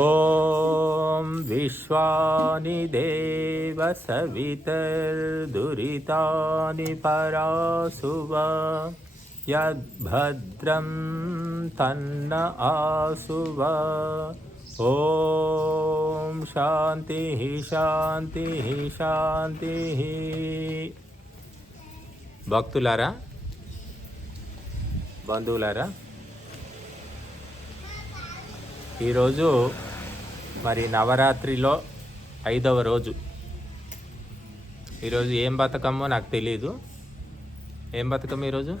ఓం విశ్వాని దేవ సవితర్దురితాని పరాసువ యద్భద్రం తన్న ఆసువ. ఓం శాంతి శాంతి శాంతి. భక్తులారా, బంధువులారా, ఈరోజు మరి నవరాత్రిలో 5వ రోజు. ఈరోజు ఏం బతుకమ్మో నాకు తెలీదు. ఏం బతుకమ్మ ఈరోజు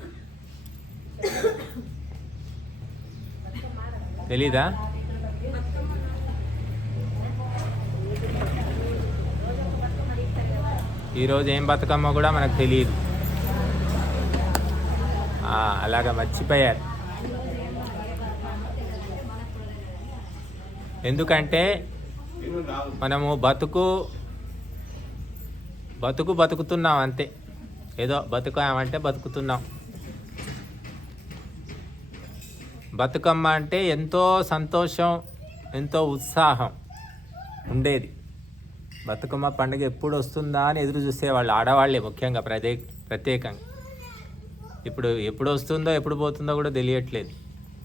తెలీదా? ఈరోజు ఏం బతుకమ్మో కూడా మనకు తెలియదు. అలాగా మర్చిపోయారు. ఎందుకంటే మనము బతుకుతున్నాం అంతే. ఏదో బతుకామంటే బతుకుతున్నాం. బతుకమ్మ అంటే ఎంతో సంతోషం, ఎంతో ఉత్సాహం ఉండేది. బతుకమ్మ పండుగ ఎప్పుడు వస్తుందా అని ఎదురు చూసేవాళ్ళు, ఆడవాళ్ళే ముఖ్యంగా ప్రత్యేకంగా. ఇప్పుడు ఎప్పుడు వస్తుందో ఎప్పుడు పోతుందో కూడా తెలియట్లేదు.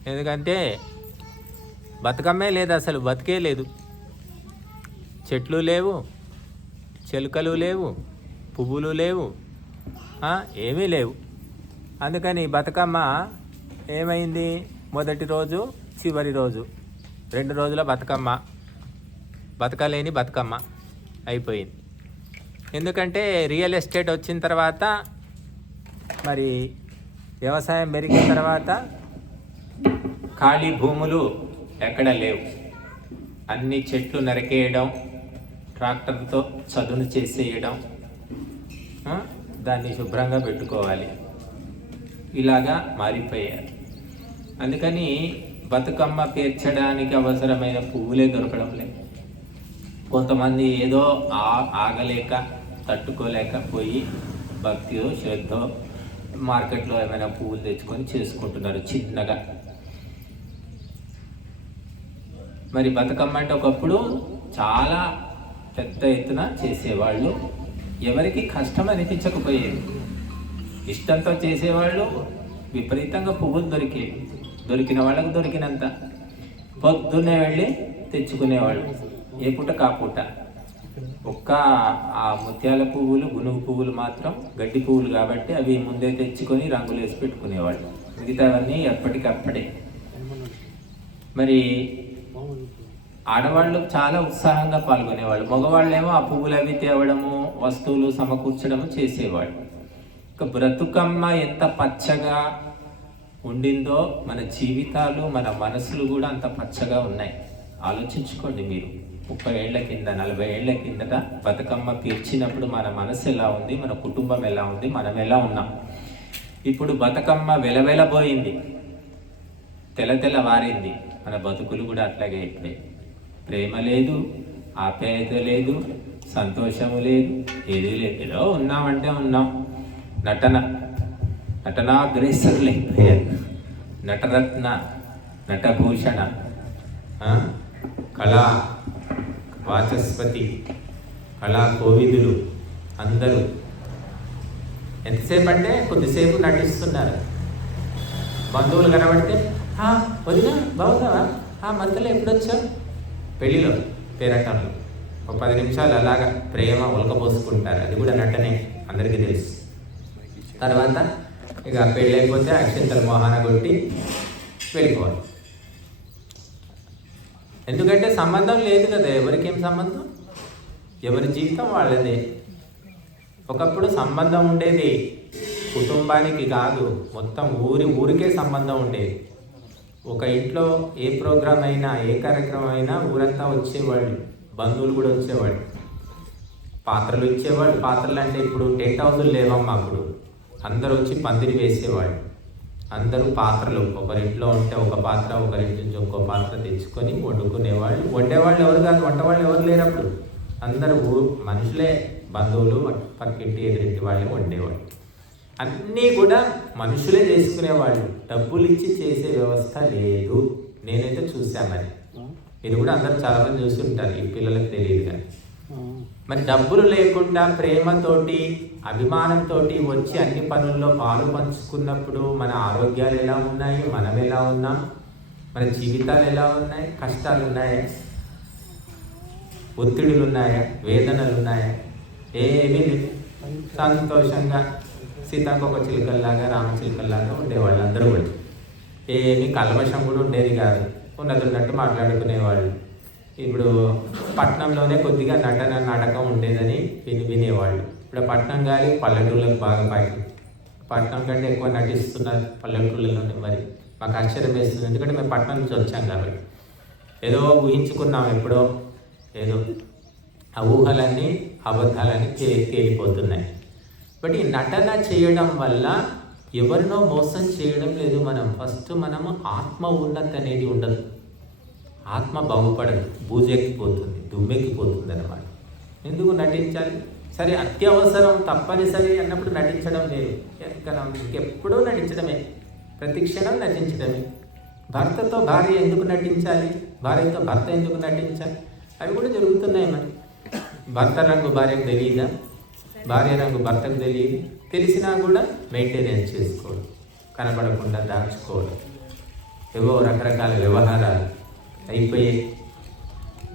ఎందుకంటే బతుకమ్మే లేదు, అసలు బతికే లేదు. చెట్లు లేవు, చెలుకలు లేవు, పువ్వులు లేవు, ఏమీ లేవు. అందుకని బతుకమ్మ ఏమైంది? మొదటి రోజు, చివరి రోజు, 2 రోజుల బతుకమ్మ, బతకలేని బతుకమ్మ అయిపోయింది. ఎందుకంటే రియల్ ఎస్టేట్ వచ్చిన తర్వాత, మరి వ్యవసాయం పెరిగిన తర్వాత ఖాళీ భూములు ఎక్కడ లేవు. అన్ని చెట్లు నరికేయడం, ట్రాక్టర్తో చదును చేసేయడం, దాన్ని శుభ్రంగా పెట్టుకోవాలి, ఇలాగా మారిపోయారు. అందుకని బతుకమ్మ పేర్చడానికి అవసరమైన పువ్వులే దొరకడం లేదు. కొంతమంది ఏదో ఆగలేక, తట్టుకోలేక పోయి భక్తియో శ్రద్ధో మార్కెట్లో ఏమైనా పువ్వులు తెచ్చుకొని చేసుకుంటున్నారు చిన్నగా. మరి బతుకమ్మ అంటే ఒకప్పుడు చాలా పెద్ద ఎత్తున చేసేవాళ్ళు. ఎవరికి కష్టం అనిపించకపోయేది, ఇష్టంతో చేసేవాళ్ళు. విపరీతంగా పువ్వులు దొరికిన వాళ్ళకు దొరికినంత పొద్దున్నే వెళ్ళి తెచ్చుకునేవాళ్ళు, ఏ పూట కాపూట. ఆ ముత్యాల పువ్వులు, గునుగు పువ్వులు మాత్రం గడ్డి పువ్వులు కాబట్టి అవి ముందే తెచ్చుకొని రంగులు వేసి పెట్టుకునేవాళ్ళు. మిగతావన్నీ ఎప్పటికప్పుడే. మరి ఆడవాళ్ళు చాలా ఉత్సాహంగా పాల్గొనేవాళ్ళు. మగవాళ్ళేమో ఆ పువ్వులు అవి తేవడము, వస్తువులు సమకూర్చడము చేసేవాళ్ళు. ఇక బ్రతుకమ్మ ఎంత పచ్చగా ఉండిందో, మన జీవితాలు, మన మనసులు కూడా అంత పచ్చగా ఉన్నాయి. ఆలోచించుకోండి మీరు. 30 ఏళ్ల కింద, 40 ఏళ్ల కిందట బతుకమ్మ పీల్చినప్పుడు మన మనసు ఎలా ఉంది, మన కుటుంబం ఎలా ఉంది, మనం ఎలా ఉన్నాం. ఇప్పుడు బతుకమ్మ వెలవెలబోయింది, తెల వారింది. మన బతుకులు కూడా అట్లాగే అయిపోయాయి. ప్రేమ లేదు, ఆప్యాయత లేదు, సంతోషము లేదు, ఏదీ లేదు. ఏదో ఉన్నామంటే ఉన్నాం. నటనాగ్రేసర్లు అయిపోయారు. నటరత్న, నటభూషణ, కళా వాచస్పతి, కళా కోవిదులు అందరూ ఎంతసేపు అంటే కొద్దిసేపు నటిస్తున్నారు. బంధువులు కనబడితే, వదినా బాగున్నావా, మధ్యలో ఎప్పుడొచ్చావు, పెళ్ళిలో పేరటంలో ఒక 10 నిమిషాలు అలాగా ప్రేమ ఉలకపోసుకుంటారు. అది కూడా నటనే, అందరికీ తెలుసు. తర్వాత ఇక పెళ్ళి అయిపోతే అక్షంతల మోహాన కొట్టి వెళ్ళిపోవాలి. ఎందుకంటే సంబంధం లేదు కదా, ఎవరికేం సంబంధం, ఎవరి జీవితం వాళ్ళదే. ఒకప్పుడు సంబంధం ఉండేది, కుటుంబానికి కాదు, మొత్తం ఊరికే సంబంధం ఉండేది. ఒక ఇంట్లో ఏ ప్రోగ్రాం అయినా, ఏ కార్యక్రమం అయినా ఊరంతా వచ్చేవాళ్ళు, బంధువులు కూడా వచ్చేవాళ్ళు, పాత్రలు ఇచ్చేవాళ్ళు. పాత్రలు అంటే ఇప్పుడు టెంట్ హౌజులు లేవమ్మా. అప్పుడు అందరూ వచ్చి పందిరి వేసేవాళ్ళు. అందరూ పాత్రలు, ఒకరింట్లో ఉంటే ఒక పాత్ర, ఒకరింటి నుంచి ఇంకో పాత్ర తెచ్చుకొని వండుకునేవాళ్ళు. వండేవాళ్ళు ఎవరు కాదు, వంటవాళ్ళు ఎవరు లేనప్పుడు అందరూ మనుషులే, బంధువులు, పక్కింటి ఎదురింటి వాళ్ళే వండేవాళ్ళు. అన్నీ కూడా మనుషులే చేసుకునేవాళ్ళు. డబ్బులు ఇచ్చి చేసే వ్యవస్థ లేదు. నేనైతే చూసాను. మరి మీరు కూడా అందరూ చాలామంది చూసి ఉంటారు, ఈ పిల్లలకు తెలియదు కానీ. మరి డబ్బులు లేకుండా ప్రేమతోటి అభిమానంతో వచ్చి అన్ని పనుల్లో పాలు పంచుకున్నప్పుడు మన ఆరోగ్యాలు ఎలా ఉన్నాయి, మనం ఎలా ఉన్నాం, మన జీవితాలు ఎలా ఉన్నాయి, కష్టాలు ఉన్నాయా, ఒత్తిడులు ఉన్నాయా, వేదనలు ఉన్నాయా? ఏమీ లేదు. సంతోషంగా సీతాకోక చిలుకల్లాగా రామచిలుకల్లాగా ఉండేవాళ్ళు అందరూ కూడా. ఏమీ కల్మషం కూడా ఉండేది కాదు, ఉన్నట్టు మాట్లాడుకునేవాళ్ళు. ఇప్పుడు పట్టణంలోనే కొద్దిగా నాటకం ఉండేదని వినేవాళ్ళు. ఇప్పుడు పట్టణం కానీ పల్లెటూళ్ళకు బాగా పైకి, పట్టణం కంటే ఎక్కువ నటిస్తున్నారు పల్లెటూళ్ళలోనే. మరి మాకు ఆశ్చర్యం వేస్తుంది, ఎందుకంటే మేము పట్టణం నుంచి వచ్చాం కాబట్టి. ఏదో ఊహించుకున్నాం ఎప్పుడో, ఏదో ఆ ఊహలన్నీ అబద్ధాలన్నీ తేలిపోతున్నాయి. బట్ ఈ నటన చేయడం వల్ల ఎవరినో మోసం చేయడం లేదు. మనము ఆత్మ ఉన్నతి అనేది ఉండదు, ఆత్మ బాగుపడదు, బూజెక్కిపోతుంది, దుమ్మెక్కిపోతుంది అన్నమాట. ఎందుకు నటించాలి? సరే, అత్యవసరం తప్పనిసరి అన్నప్పుడు నటించడం లేదు, ఎప్పుడూ నటించడమే, ప్రతి క్షణం నటించడమే. భర్తతో భార్య ఎందుకు నటించాలి, భార్యతో భర్త ఎందుకు నటించాలి? అవి కూడా జరుగుతున్నాయి. మరి భర్త రంగు భార్యకు తెలియదా, భార్య రంగు భర్తకు తెలియదు, తెలిసినా కూడా మెయింటెనెన్స్ చేసుకోవడం, కనబడకుండా దాచుకోవడం, ఏవో రకరకాల వ్యవహారాలు అయిపోయాయి.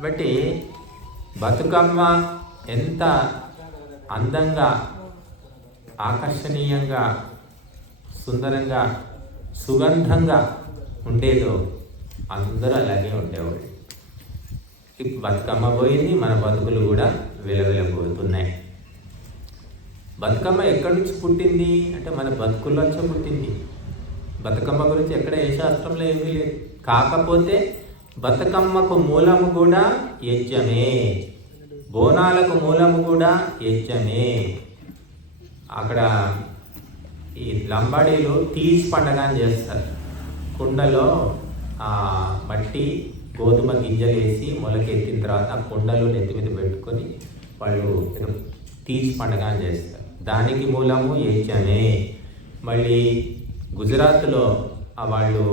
బట్టి బతుకమ్మ ఎంత అందంగా, ఆకర్షణీయంగా, సుందరంగా, సుగంధంగా ఉండేదో అందరూ అలాగే ఉండేవాడు. బతుకమ్మ పోయింది, మన బతుకులు కూడా విలవిలపోతున్నాయి. బతుకమ్మ ఎక్కడి నుంచి పుట్టింది అంటే మన బతుకుల్లోంచే పుట్టింది. బతుకమ్మ గురించి ఎక్కడ ఏ శాస్త్రంలో ఏమీ లేదు. కాకపోతే బతుకమ్మకు మూలము కూడా యజ్ఞమే, బోనాలకు మూలము కూడా యజ్ఞమే. అక్కడ ఈ లంబాడీలు తీజ్ పండగ అని చేస్తారు. కుండలో మట్టి గోధుమ గింజలు వేసి మొలకెత్తిన తర్వాత ఆ కుండలో నెత్తి మీద పెట్టుకొని వాళ్ళు తీజ్ పండగ అని చేస్తారు. దానికి మూలము యజ్ఞమే. మళ్ళీ గుజరాత్లో వాళ్ళు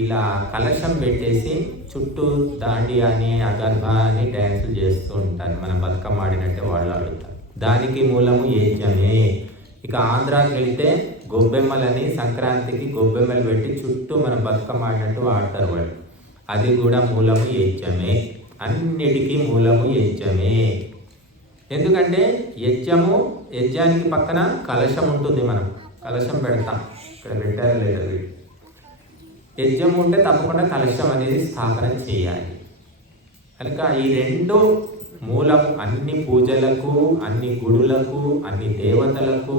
ఇలా కలశం పెట్టేసి చుట్టూ దాండియా అని అగర్భ అని డ్యాన్సులు చేస్తూ ఉంటారు. మన బతుకమ్మ ఆడినట్టే వాళ్ళు ఆడుతారు. దానికి మూలము యజ్ఞమే. ఇక ఆంధ్రాకి వెళ్తే గొబ్బెమ్మలని, సంక్రాంతికి గొబ్బెమ్మలు పెట్టి చుట్టూ మన బతుకమ్మ ఆడినట్టు ఆడతారు వాళ్ళు. అది కూడా మూలము యజ్ఞమే. అన్నిటికీ మూలము యజ్ఞమే. ఎందుకంటే యజ్ఞానికి పక్కన కలశం ఉంటుంది. మనం కలశం పెడతాం, ఇక్కడ పెట్టారు లేదు, యజ్ఞం ఉంటే తప్పకుండా కలశం అనేది స్థాపన చేయాలి. కనుక ఈ రెండు మూలము. అన్ని పూజలకు, అన్ని గుడులకు, అన్ని దేవతలకు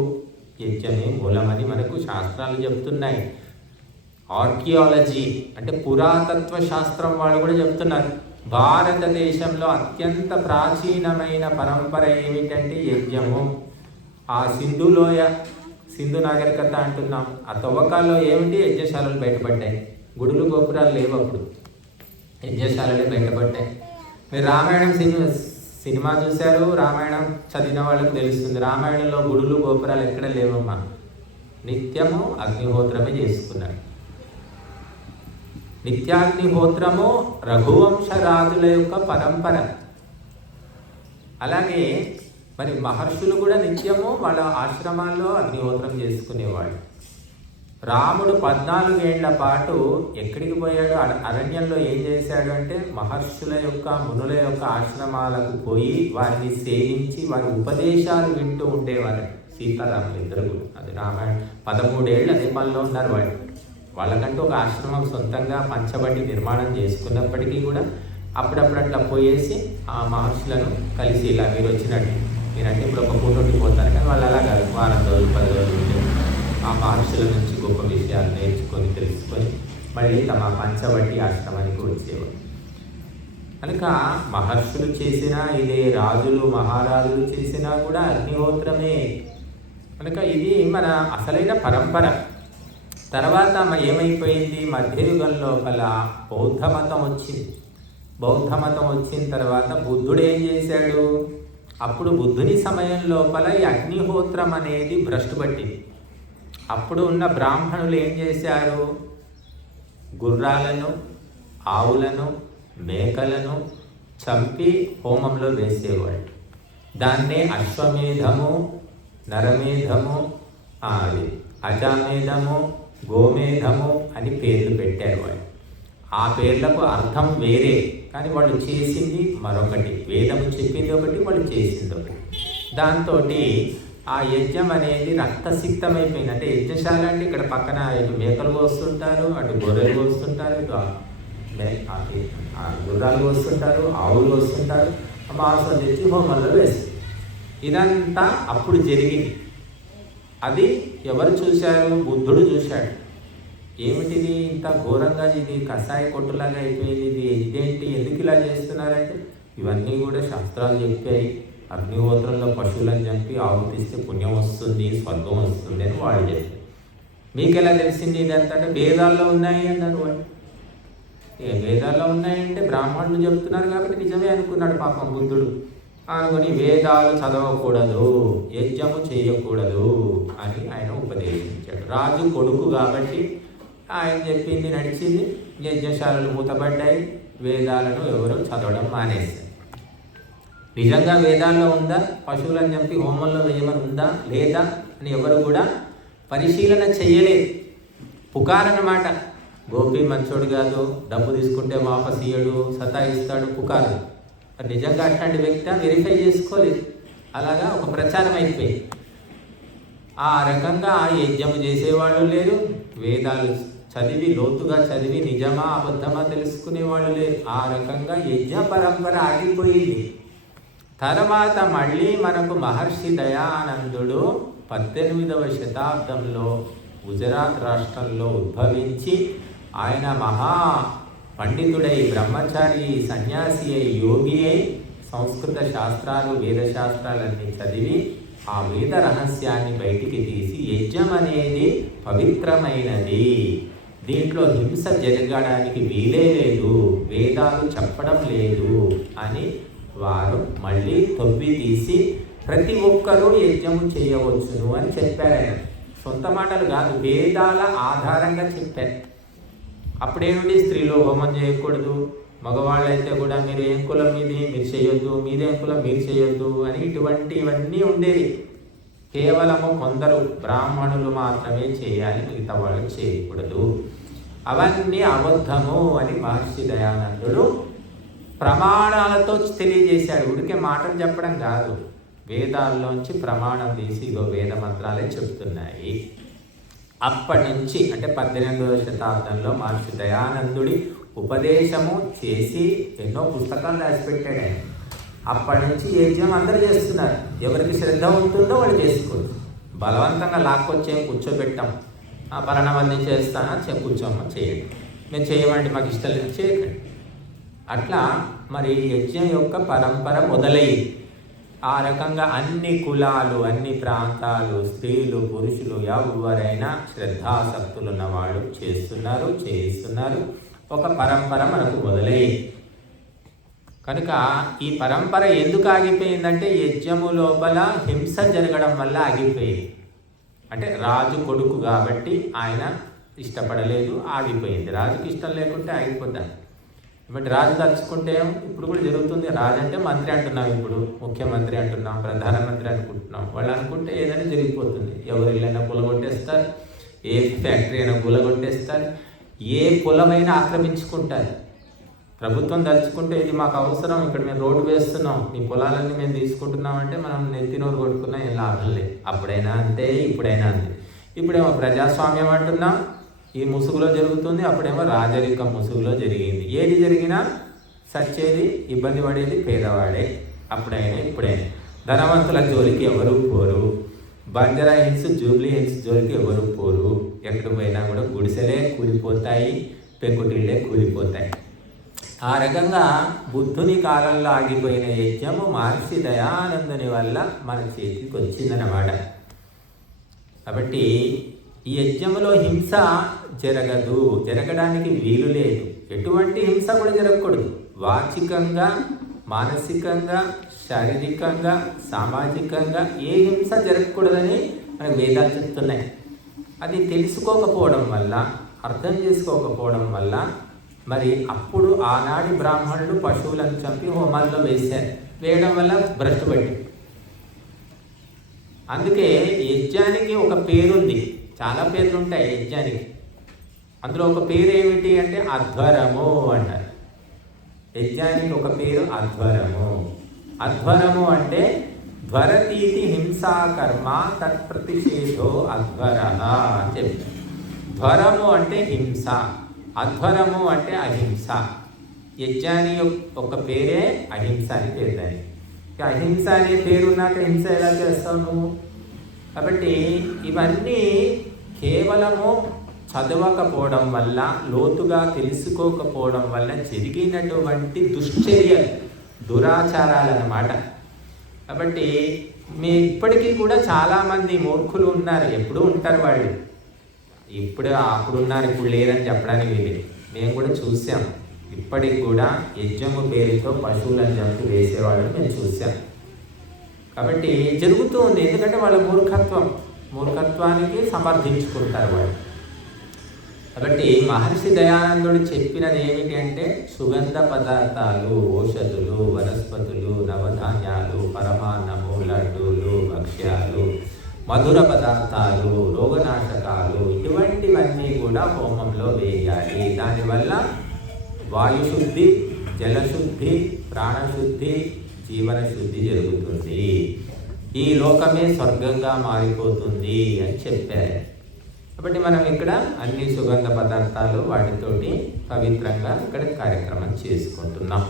యజ్ఞమే మూలమని మనకు శాస్త్రాలు చెప్తున్నాయి. ఆర్కియాలజీ అంటే పురాతత్వ శాస్త్రం వాళ్ళు కూడా చెప్తున్నారు. భారతదేశంలో అత్యంత ప్రాచీనమైన పరంపర ఏమిటంటే యజ్ఞము. ఆ సింధు నాగరికత అంటున్నాం. ఆ తవ్వకాల్లో ఏమిటి? యజ్ఞశాలలు బయటపడ్డాయి. గుడులు గోపురాలు లేవు, అప్పుడు యజ్ఞశాలలే బయటపడ్డాయి. మీరు రామాయణం సినిమా చూశారు, రామాయణం చదివిన వాళ్ళకి తెలుస్తుంది. రామాయణంలో గుడులు గోపురాలు ఎక్కడ లేవమ్మా. నిత్యము అగ్నిహోత్రమే చేసుకున్నాడు. నిత్యాగ్నిహోత్రము రఘువంశ రాజుల యొక్క పరంపర. అలాగే మరి మహర్షులు కూడా నిత్యము వాళ్ళ ఆశ్రమాల్లో అగ్నిహోత్రం చేసుకునేవాడు. రాముడు 14 ఏళ్ల పాటు ఎక్కడికి పోయాడు? అరణ్యంలో ఏం చేశాడు అంటే మహర్షుల యొక్క, మునుల యొక్క ఆశ్రమాలకు పోయి వారిని సేవించి వారి ఉపదేశాలు వింటూ ఉండేవారు. సీతారాములు ఇద్దరు కూడా. అది రామాయణ 13 ఏళ్ళు అదే పనిలో ఉన్నారు వాళ్ళు. వాళ్ళకంటూ ఒక ఆశ్రమం సొంతంగా పంచబట్టి నిర్మాణం చేసుకున్నప్పటికీ కూడా అప్పుడప్పుడు అట్లా పోయేసి ఆ మహర్షులను కలిసి ఇలా మీరు వచ్చినట్టు, మీరంటే ఇప్పుడు ఒక పూటోటి పోతారు కానీ వాళ్ళు అలా కాదు, వారం రోజులు 10 రోజులు ఆ మహర్షుల నుంచి గొప్ప విషయాలు నేర్చుకొని తెలుసుకొని మళ్ళీ తమ పంచబట్టి ఆశ్రమానికి వచ్చేవారు. కనుక మహర్షులు చేసినా ఇదే, రాజులు మహారాజులు చేసినా కూడా అగ్నిహోత్రమే. కనుక ఇది మన అసలైన పరంపర. తర్వాత ఏమైపోయింది? మధ్యయుగం లోపల బౌద్ధ మతం వచ్చింది. బౌద్ధ మతం వచ్చిన తర్వాత బుద్ధుడు ఏం చేశాడు? అప్పుడు బుద్ధుని సమయం లోపల ఈ అగ్నిహోత్రం అనేది భ్రష్టు పట్టింది. అప్పుడు ఉన్న బ్రాహ్మణులు ఏం చేశారు? గుర్రాలను, ఆవులను మేకలను చంపి హోమంలో వేసేవాళ్ళు. దాన్నే అశ్వమేధము, నరమేధము, అది అజామేధము, గోమేధము అని పేర్లు పెట్టారు వాళ్ళు. ఆ పేర్లకు అర్థం వేరే, కానీ వాళ్ళు చేసింది మరొకటి. వేదము చెప్పింది ఒకటి, వాళ్ళు చేసింది ఒకటి. దాంతో ఆ యజ్ఞం అనేది రక్తసిక్తమైపోయింది. అంటే యజ్ఞశాల అంటే ఇక్కడ పక్కన ఇటు మేకలు కోస్తుంటారు, అటు గొర్రెలు కోస్తుంటారు, ఇటు గుర్రాలు కోస్తుంటారు, ఆవులు కోస్తుంటారు, మాంసం తెచ్చి హోమంలో వేస్తారు. ఇదంతా అప్పుడు జరిగింది. అది ఎవరు చూశారు? బుద్ధుడు చూశాడు. ఏమిటిది ఇంత ఘోరంగా, ఇది కషాయ కొట్టులాగా అయిపోయింది, ఇది ఇదేంటి, ఎందుకు ఇలా చేస్తున్నారంటే ఇవన్నీ కూడా శాస్త్రాలు చెప్పాయి. అగ్నిహోత్రంలో పశువులను చంపి ఆవుతిస్తే పుణ్యం వస్తుంది, స్వర్గం వస్తుంది అని వాళ్ళు చెప్పారు. మీకు ఎలా తెలిసింది ఇదంతా? అంటే వేదాల్లో ఉన్నాయి అన్నారు వాళ్ళు. వేదాల్లో ఉన్నాయంటే బ్రాహ్మణులు చెప్తున్నారు కాబట్టి నిజమే అనుకున్నాడు పాపం బుద్ధుడు. అనుకొని వేదాలు చదవకూడదు, యజ్ఞము చేయకూడదు అని ఆయన ఉపదేశించాడు. రాజు కొడుకు కాబట్టి ఆయన చెప్పింది నడిచింది. యజ్ఞశాలలు మూతపడ్డాయి, వేదాలను ఎవరు చదవడం మానేశారు. నిజంగా వేదాల్లో ఉందా పశువులను చంపి హోమంలో వేయమని ఉందా లేదా అని ఎవరు కూడా పరిశీలన చెయ్యలేదు. పుకారన్నమాట. గోపి మంచోడు కాదు, డబ్బు తీసుకుంటే వాపస్ ఇయ్యడు, సతాయిస్తాడు, పుకారు. నిజంగా అట్లాంటి వ్యక్తి వెరిఫై చేసుకోలేదు. అలాగా ఒక ప్రచారం అయిపోయింది. ఆ రకంగా యజ్ఞము చేసేవాళ్ళు లేరు, వేదాలు చదివి లోతుగా చదివి నిజమా అబద్ధమా తెలుసుకునేవాళ్ళు లేరు. ఆ రకంగా యజ్ఞ పరంపర ఆగిపోయింది. తర్వాత మళ్ళీ మనకు మహర్షి దయానందుడు 18వ శతాబ్దంలో గుజరాత్ రాష్ట్రంలో ఉద్భవించి ఆయన మహా పండితుడై, బ్రహ్మచారి, సన్యాసి అయి, యోగి అయి సంస్కృత శాస్త్రాలు, వేదశాస్త్రాలన్నీ చదివి ఆ వేద రహస్యాన్ని బయటికి తీసి యజ్ఞం అనేది పవిత్రమైనది, దీంట్లో హింస జరగడానికి వీలే లేదు, వేదాలు చెప్పడం లేదు అని వారు మళ్ళీ తవ్వి తీసి ప్రతి ఒక్కరూ యజ్ఞము చేయవచ్చును అని చెప్పారు. ఆయన సొంత మాటలు కాదు, వేదాల ఆధారంగా చెప్పారు. అప్పుడేమిటి, స్త్రీలు హోమం చేయకూడదు, మగవాళ్ళైతే కూడా మీరు ఏం కులం మీది మీరు చేయొద్దు, మీదేం కులం మీరు చేయొద్దు అని ఇవన్నీ ఉండేవి. కేవలము కొందరు బ్రాహ్మణులు మాత్రమే చేయాలి, మిగతా వాళ్ళు చేయకూడదు. అవన్నీ అబద్ధము అని మహర్షి దయానందుడు ప్రమాణాలతో తెలియజేశాడు. ఉడికే మాటలు చెప్పడం కాదు, వేదాల్లోంచి ప్రమాణం తీసి ఇగో వేద మంత్రాలే చెప్తున్నాయి. అప్పటి నుంచి అంటే 18వ శతాబ్దంలో మహర్షి దయానందుడి ఉపదేశము చేసి ఎన్నో పుస్తకాలు రాసిపెట్టాడు ఆయన. అప్పటి నుంచి యజ్ఞం అందరూ చేస్తున్నారు. ఎవరికి శ్రద్ధ ఉంటుందో వాళ్ళు చేసుకోవచ్చు. బలవంతంగా లాక్కొచ్చేం కూర్చోబెట్టాం, పలానావన్నీ చేస్తానా కూర్చోమ్మా చేయండి, మేము చేయమండి మాకు ఇష్టం లేదు చేయకండి. అట్లా మరి యజ్ఞం యొక్క పరంపర మొదలయ్యింది. ఆ రకంగా అన్ని కులాలు, అన్ని ప్రాంతాలు, స్త్రీలు, పురుషులు ఎవరైనా శ్రద్ధాసక్తులు ఉన్న వాళ్ళు చేస్తున్నారు. ఒక పరంపర మనకు మొదలయ్యింది. కనుక ఈ పరంపర ఎందుకు ఆగిపోయిందంటే యజ్ఞము లోపల హింస జరగడం వల్ల ఆగిపోయింది. అంటే రాజు కొడుకు కాబట్టి ఆయన ఇష్టపడలేదు, ఆగిపోయింది. రాజుకి ఇష్టం లేకుంటే ఆగిపోద్దాం. బట్ రాజు తలుచుకుంటే ఇప్పుడు కూడా జరుగుతుంది. రాజు అంటే మంత్రి అంటున్నాం, ఇప్పుడు ముఖ్యమంత్రి అంటున్నాం, ప్రధానమంత్రి అనుకుంటున్నాం. వాళ్ళు అనుకుంటే ఏదైనా జరిగిపోతుంది. ఎవరి ఇళ్ళైనా కూలగొట్టేస్తారు, ఏ ఫ్యాక్టరీ అయినా కూలగొట్టేస్తారు, ఏ కులమైనా ఆక్రమించుకుంటారు. ప్రభుత్వం తలుచుకుంటే ఇది మాకు అవసరం, ఇక్కడ మేము రోడ్డు వేస్తున్నాం, మీ పొలాలన్నీ మేము తీసుకుంటున్నామంటే మనం నెత్తినోరు కొట్టుకున్నా ఏం లాభం లేదు. అప్పుడైనా అంతే, ఇప్పుడైనా అంతే. ఇప్పుడేమో ప్రజాస్వామ్యం అంటున్నాం, ఈ ముసుగులో జరుగుతుంది. అప్పుడేమో రాజరికం ముసుగులో జరిగింది. ఏది జరిగినా సచ్చేది, ఇబ్బంది పడేది పేదవాడే. అప్పుడైనా ఇప్పుడైనా ధనవంతుల జోలికి ఎవరు పోరు, బంజారా హిల్స్, జూబ్లీ హిల్స్ జోలికి ఎవరు పోరు. ఎక్కడికి పోయినా కూడా గుడిసెలే కూలిపోతాయి, పెంకుటిళ్ళే కూలిపోతాయి. ఆ రకంగా బుద్ధుని కాలంలో ఆగిపోయిన యజ్ఞము మహర్షి దయానందుని వల్ల మన చేతికి వచ్చిందన్నమాట. కాబట్టి ఈ యజ్ఞములో హింస జరగదు, జరగడానికి వీలు లేదు. ఎటువంటి హింస కూడా జరగకూడదు. వాచికంగా, మానసికంగా, శారీరకంగా, సామాజికంగా ఏ హింస జరగకూడదని మనకు వేదాలు చెప్తున్నాయి. అది తెలుసుకోకపోవడం వల్ల, అర్థం చేసుకోకపోవడం వల్ల మరి అప్పుడు ఆనాటి బ్రాహ్మణులు పశువులను చంపి హోమాల్లో వేశారు. వేయడం వల్ల భ్రష్టు పట్టి. అందుకే యజ్ఞానికి ఒక పేరుంది. చాలా పేర్లు ఉంటాయి యజ్ఞానికి. అందులో ఒక పేరు ఏమిటి అంటే అధ్వరము అంటారు. యజ్ఞానికి ఒక పేరు అధ్వరము. అధ్వరము అంటే ధ్వరతీతి హింసాకర్మ తత్ప్రతిషేధో అధ్వర అని చెప్పారు. ధ్వరము అంటే హింస, అధ్వరము అంటే అహింస. యజ్ఞాని ఒక పేరే అహింస అని పేరు దానికి. అహింస అనే పేరున్నాక హింస ఎలా చేస్తావు నువ్వు? కాబట్టి ఇవన్నీ కేవలము చదవకపోవడం వల్ల, లోతుగా తెలుసుకోకపోవడం వల్ల జరిగినటువంటి దుశ్చర్యలు, దురాచారాలు అన్నమాట. కాబట్టి ఇప్పటికీ కూడా చాలామంది మూర్ఖులు ఉన్నారు. ఎప్పుడూ ఉంటారు వాళ్ళు. అప్పుడు ఉన్నారు, ఇప్పుడు లేరని చెప్పడానికి వీలేదు. మేము కూడా చూసాం. ఇప్పటికి కూడా యజ్ఞము పేరుతో పశువులను చంపి వేసేవాళ్ళని మేము చూసాం. కాబట్టి జరుగుతూ ఉంది. ఎందుకంటే వాళ్ళ మూర్ఖత్వానికి సమర్థించుకుంటారు వాళ్ళు. కాబట్టి మహర్షి దయానందుడు చెప్పినది ఏమిటి అంటే సుగంధ పదార్థాలు, ఔషధులు, వనస్పతులు, నవధాన్యాలు, పరమాన్నము, లడ్డూలు, భక్ష్యాలు, మధుర పదార్థాలు, రోగనాశకాలు, ఇటువంటివన్నీ కూడా హోమంలో వేయాలి. దానివల్ల వాయుశుద్ధి, జలశుద్ధి, ప్రాణశుద్ధి, జీవన శుద్ధి జరుగుతుంది. ఈ లోకమే స్వర్గంగా మారిపోతుంది అని చెప్పారు. కాబట్టి మనం ఇక్కడ అన్ని సుగంధ పదార్థాలు వాటితోటి పవిత్రంగా ఇక్కడ కార్యక్రమం చేసుకుంటున్నాం.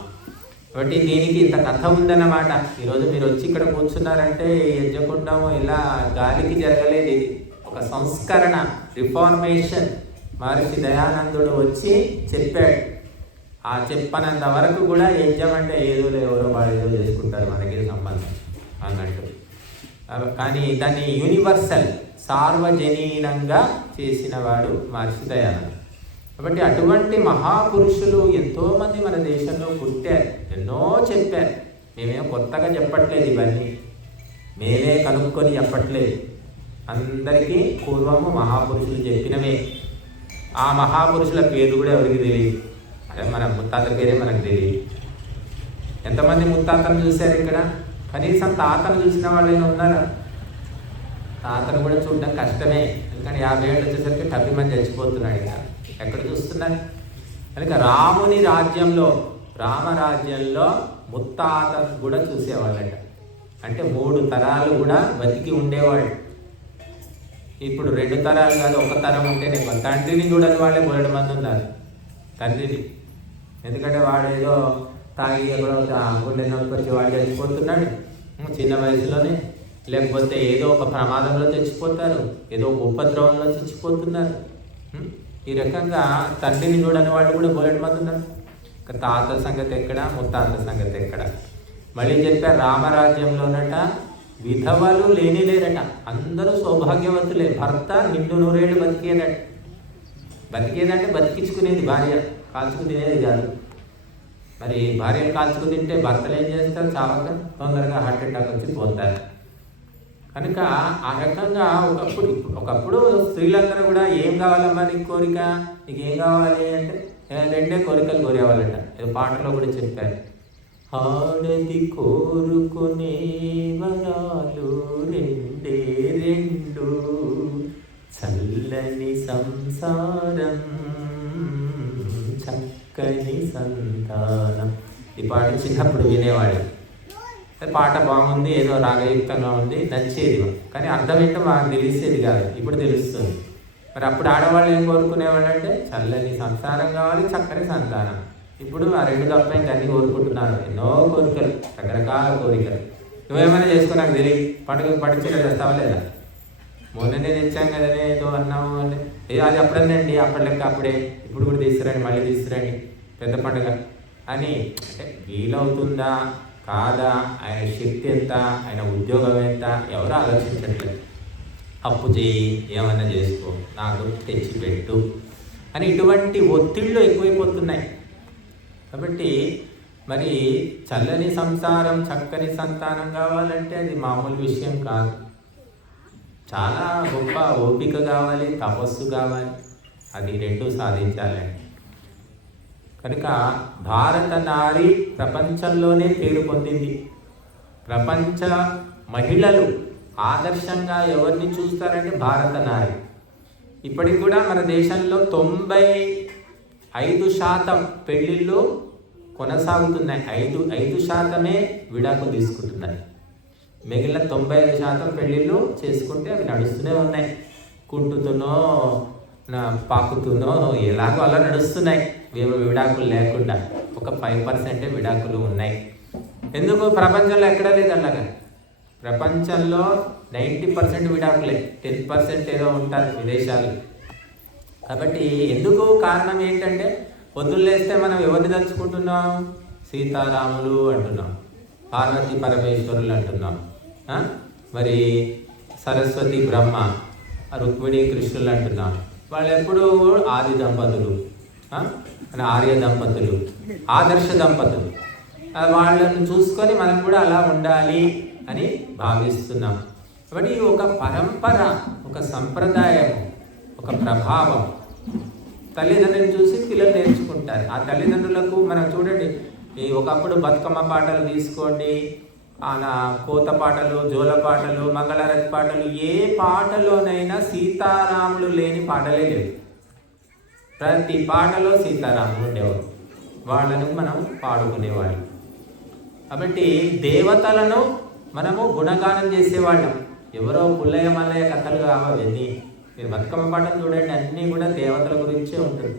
కాబట్టి దీనికి ఇంత కథ ఉందన్నమాట. ఈరోజు మీరు వచ్చి ఇక్కడ కూర్చున్నారంటే యజ్ఞకుండము ఇలా గాలికి జరగలేదు. ఇది ఒక సంస్కరణ, రిఫార్మేషన్. మహర్షి దయానందుడు వచ్చి చెప్పాడు. ఆ చెప్పనంత వరకు కూడా యజ్ఞం అంటే ఏదో ఎవరో వాళ్ళు ఏదో చేసుకుంటారు, మనకి సంబంధం అన్నట్టు. కానీ దాన్ని యూనివర్సల్, సార్వజనీనంగా చేసిన వాడు మహర్షి దయానందుడు. కాబట్టి అటువంటి మహాపురుషులు ఎంతోమంది మన దేశంలో పుట్టారు, ఎన్నో చెప్పారు. మేమేమో కొత్తగా చెప్పట్లేదు, ఇవన్నీ మేమే కనుక్కొని చెప్పట్లేదు. అందరికీ పూర్వము మహాపురుషులు చెప్పినవే. ఆ మహాపురుషుల పేరు కూడా ఎవరికి తెలియదు. అదే మన ముత్తాత పేరే మనకు తెలియదు. ఎంతమంది ముత్తాతను చూశారు ఇక్కడ? కనీసం తాతను చూసిన వాళ్ళైనా ఉన్నారా? తాతను కూడా చూడడం కష్టమే. ఎందుకంటే 50 ఏళ్ళు వచ్చేసరికి 10 మంది చచ్చిపోతున్నాడు. ఇక ఎక్కడ చూస్తున్నారు? కనుక రాముని రాజ్యంలో, రామరాజ్యంలో ముత్తాతను కూడా చూసేవాళ్ళట. అంటే 3 తరాలు కూడా బతికి ఉండేవాళ్ళు. ఇప్పుడు 2 తరాలు కాదు, 1 తరం ఉంటేనే. తండ్రిని చూడని వాళ్ళే 3 మంది ఉన్నారు. తండ్రిని, ఎందుకంటే వాడు ఏదో తాగి ఎక్కడో గుండె నొప్పి వచ్చి వాడు చచ్చిపోతున్నాడు చిన్న వయసులోనే. లేకపోతే ఏదో ఒక ప్రమాదంలో చచ్చిపోతారు, ఏదో ఒక ఉపద్రవంలో చచ్చిపోతున్నారు. ఈ రకంగా తండ్రిని చూడని వాళ్ళు కూడా 3 మంది ఉన్నారు. తాత సంగతి ఎక్కడ, ముత్తాత సంగతి ఎక్కడ? మళ్ళీ చెప్పారు, రామరాజ్యంలోనట విధవలు లేరట. అందరూ సౌభాగ్యవంతులే. భర్త నిండు 100 ఏళ్ళు బతికేదట. బతికేదంటే బతికించుకునేది, భార్య కాల్చుకు తినేది కాదు. మరి భార్యను కాల్చుకు తింటే భర్తలు ఏం చేస్తారు? చావక తొందరగా హార్ట్ అటాక్ వచ్చి పోతారు. కనుక ఆ రకంగా ఒకప్పుడు స్త్రీలందరూ కూడా ఏం కావాలమ్మా నీకు కోరిక, నీకు ఏం కావాలి అంటే 2 కోరికలు కోరేవాళ్ళట. పాటలో కూడా చెప్పారు, ఆడది కోరుకునే వరాలు 2 చల్లని సంసారం చక్కని సంతానం. ఈ పాట చిన్నప్పుడు వినేవాడు. పాట బాగుంది, ఏదో రాగయుక్తంగా ఉంది, నచ్చేది. కానీ అర్థం ఏంటో మాకు తెలిసేది కాదు, ఇప్పుడు తెలుస్తుంది. మరి అప్పుడు ఆడవాళ్ళు ఏం కోరుకునేవాళ్ళు అంటే చల్లని సంసారం కావాలి, చక్కని సంతానం. ఇప్పుడు ఆ 2 తప్ప ఇంకన్నీ కోరుకుంటున్నారు. ఎన్నో కోరికలు, రకరకాల కోరికలు. నువ్వేమైనా చేసుకో, నాకు తెలియదు. పట్టుచీర చేస్తావా లేదా? మొన్ననే తెచ్చాం కదనే ఏదో అన్నాము అంటే అది అప్పుడేనండి, అప్పటి లెక్క అప్పుడే, ఇప్పుడు కూడా తీసుకురండి, మళ్ళీ తీసుకురండి, పెద్ద పండుగ అని. అంటే వీలవుతుందా కాదా, ఆయన శక్తి ఎంత, ఆయన ఉద్యోగం ఎంత, ఎవరు ఆలోచించట్లేదు. అప్పు చేయి, ఏమన్నా చేసుకో, నాకు తెచ్చిపెట్టు అని ఇటువంటి ఒత్తిళ్ళు ఎక్కువైపోతున్నాయి. కాబట్టి మరి చల్లని సంసారం చక్కని సంతానం కావాలంటే అది మామూలు విషయం కాదు. చాలా గొప్ప ఓపిక కావాలి, తపస్సు కావాలి. అది 2 సాధించాలండి. కనుక భారత నారి ప్రపంచంలోనే పేరు పొందింది. ప్రపంచ మహిళలు ఆదర్శంగా ఎవరిని చూస్తారంటే భారత నారి. ఇప్పటికి కూడా మన దేశంలో 95% పెళ్ళిళ్ళు కొనసాగుతున్నాయి. 5% విడాకులు తీసుకుంటున్నాయి. మిగిలిన 95% పెళ్ళిళ్ళు చేసుకుంటే అవి నడుస్తూనే ఉన్నాయి. కుంటుతునో పాకుతునో ఎలాగో అలా నడుస్తున్నాయి, విడాకులు లేకుండా. ఒక 5% విడాకులు ఉన్నాయి. ఎందుకు? ప్రపంచంలో ఎక్కడా లేదు అలాగా. ప్రపంచంలో 90% విడాకులే, 10% ఏదో ఉంటారు విదేశాలు. కాబట్టి ఎందుకు? కారణం ఏంటంటే పొద్దున్నేస్తే మనం ఎవరిని తలుచుకుంటున్నాం? సీతారాములు అంటున్నాం, పార్వతీ పరమేశ్వరులు అంటున్నాం, మరి సరస్వతి బ్రహ్మ, రుక్మిణి కృష్ణులు అంటున్నాం. వాళ్ళు ఎప్పుడు ఆది దంపతులు, ఆర్య దంపతులు, ఆదర్శ దంపతులు. వాళ్ళని చూసుకొని మనం కూడా అలా ఉండాలి అని భావిస్తున్నాం. కాబట్టి ఒక పరంపర, ఒక సంప్రదాయం, ఒక ప్రభావం తల్లిదండ్రులను చూసి పిల్లలు నేర్చుకుంటారు. ఆ తల్లిదండ్రులకు మనం చూడండి, ఈ ఒకప్పుడు బతుకమ్మ పాటలు తీసుకోండి, కోత పాటలు, జోల పాటలు, మంగళారతి పాటలు, ఏ పాటలోనైనా సీతారాములు లేని పాటలే లేవు. ప్రతి పాటలో సీతారాములు ఉండేవారు. వాళ్ళను మనం పాడుకునేవాళ్ళం. కాబట్టి దేవతలను మనము గుణగానం చేసేవాళ్ళం. ఎవరో పుల్లయ్య మల్లయ్య కథలు కావన్నీ. మీరు బతుకమ్మ పాటలు చూడండి, అన్నీ కూడా దేవతల గురించే ఉంటుంది.